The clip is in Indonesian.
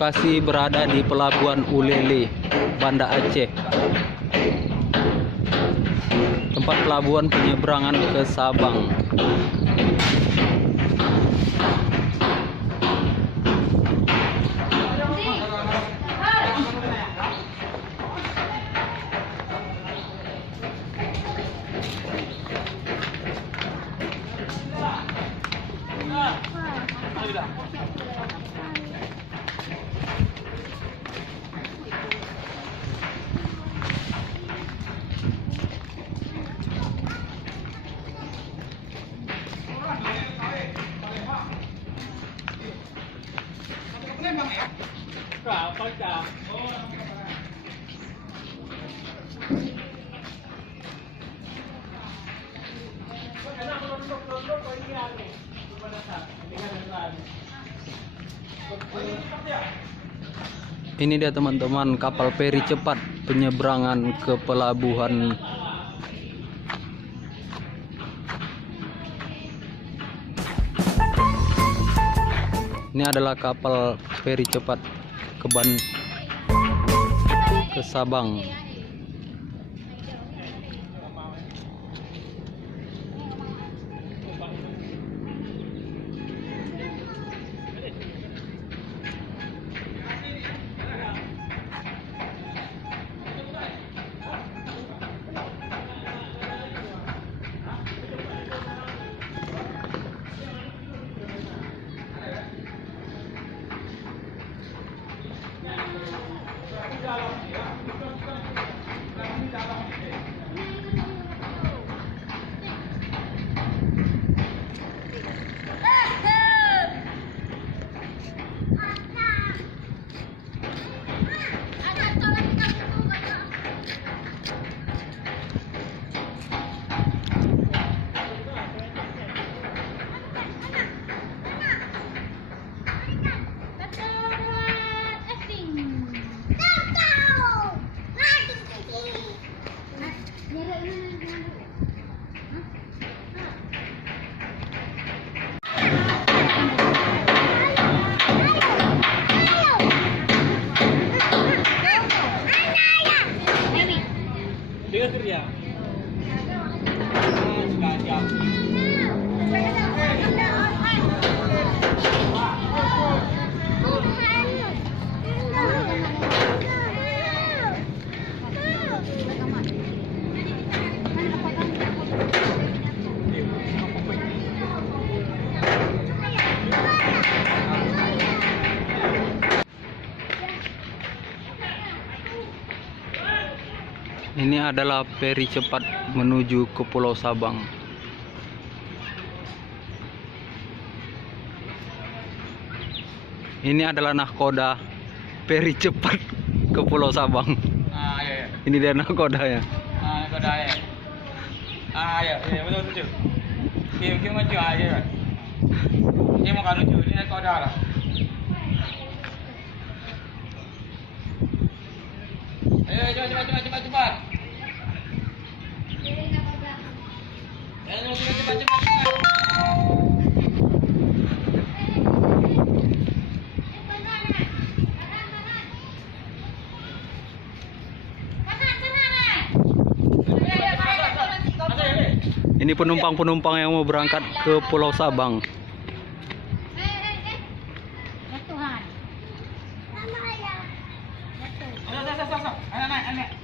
Lokasi berada di Pelabuhan Ulee, Banda Aceh. Tempat pelabuhan penyeberangan ke Sabang. Ini dia teman-teman, kapal feri cepat penyeberangan ke pelabuhan. Ini adalah kapal feri cepat ke Sabang. Ini adalah feri cepat menuju ke Pulau Sabang. Ini adalah nahkoda feri cepat ke Pulau Sabang. Iya. Ini dia nahkodanya. Nahkoda ya. Iya, betul betul. Kita maju aja. Ini mau kan lucu, ini nahkoda lah. Ayo, cepat. Cepat. Ini penumpang-penumpang yang mau berangkat ke Pulau Sabang. Ayo, naik.